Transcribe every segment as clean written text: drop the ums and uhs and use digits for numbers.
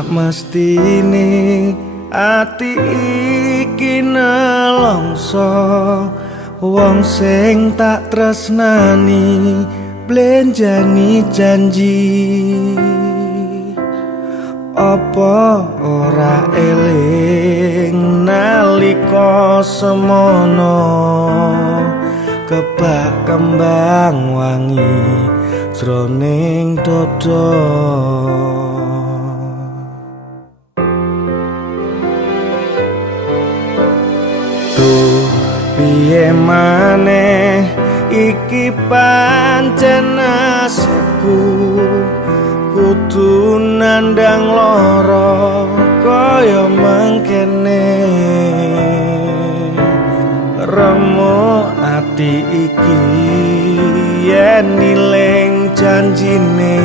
sak mestine ati iki nelongso wong sing tak tresnani blenjani janji apa ora eling nalika semono kebak kembang wangi jroning dada tuh piye maneh iki pancen nasibku kudu nandang lara kaya mangkene remo ati iki yen niling janjine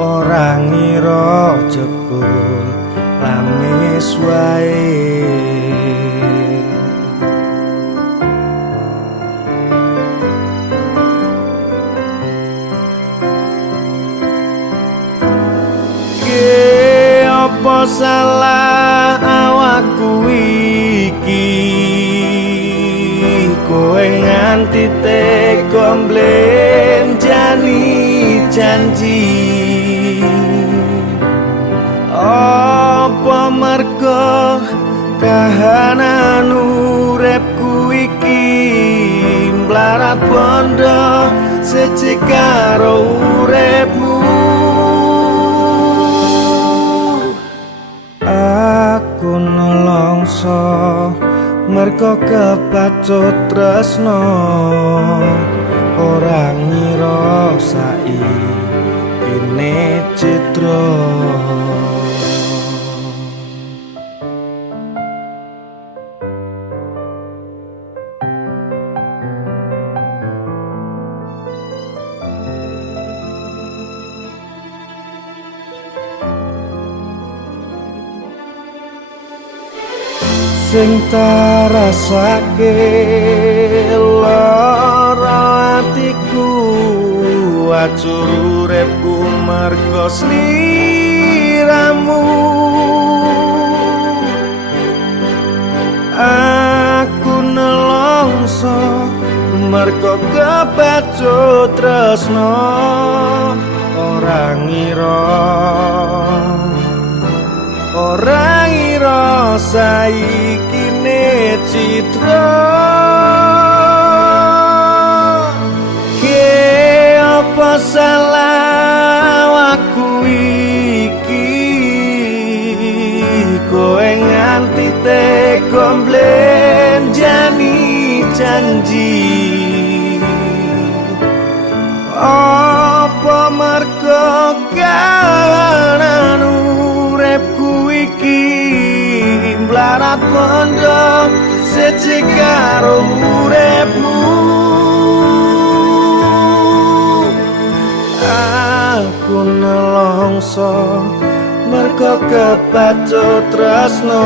ora ngira jebul lamis wae. Apa salah awakku iki kowe nganti tega mblenjani janji apa mergo kahanan uripku iki mlarat bondo siji karo uripmu. Aku nelongso merga kepacut tresno ora ngira saikine citra sing tak rasake lara atiku acur uripku merga sliramu aku nelongso merga kepacut tresno ora ngira saikine citra ke apa salah aku iki kowe nganti tega mblenjani janji apa mergo kahanan uripku iki mlarat bondo siji karo uripmu aku nelongso merga kepacut tresno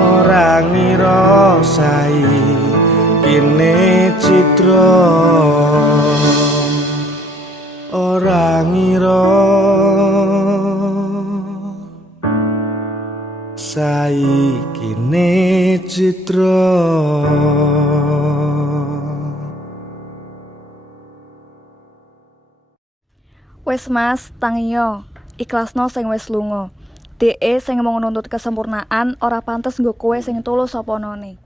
ora ngira saikine citra ora ngira saikine citra. Wes Mas, tangiyo ikhlasno sing wis lunga. DE sing mau nuntut kesempurnaan ora pantes nggo kowe sing tulus apa none.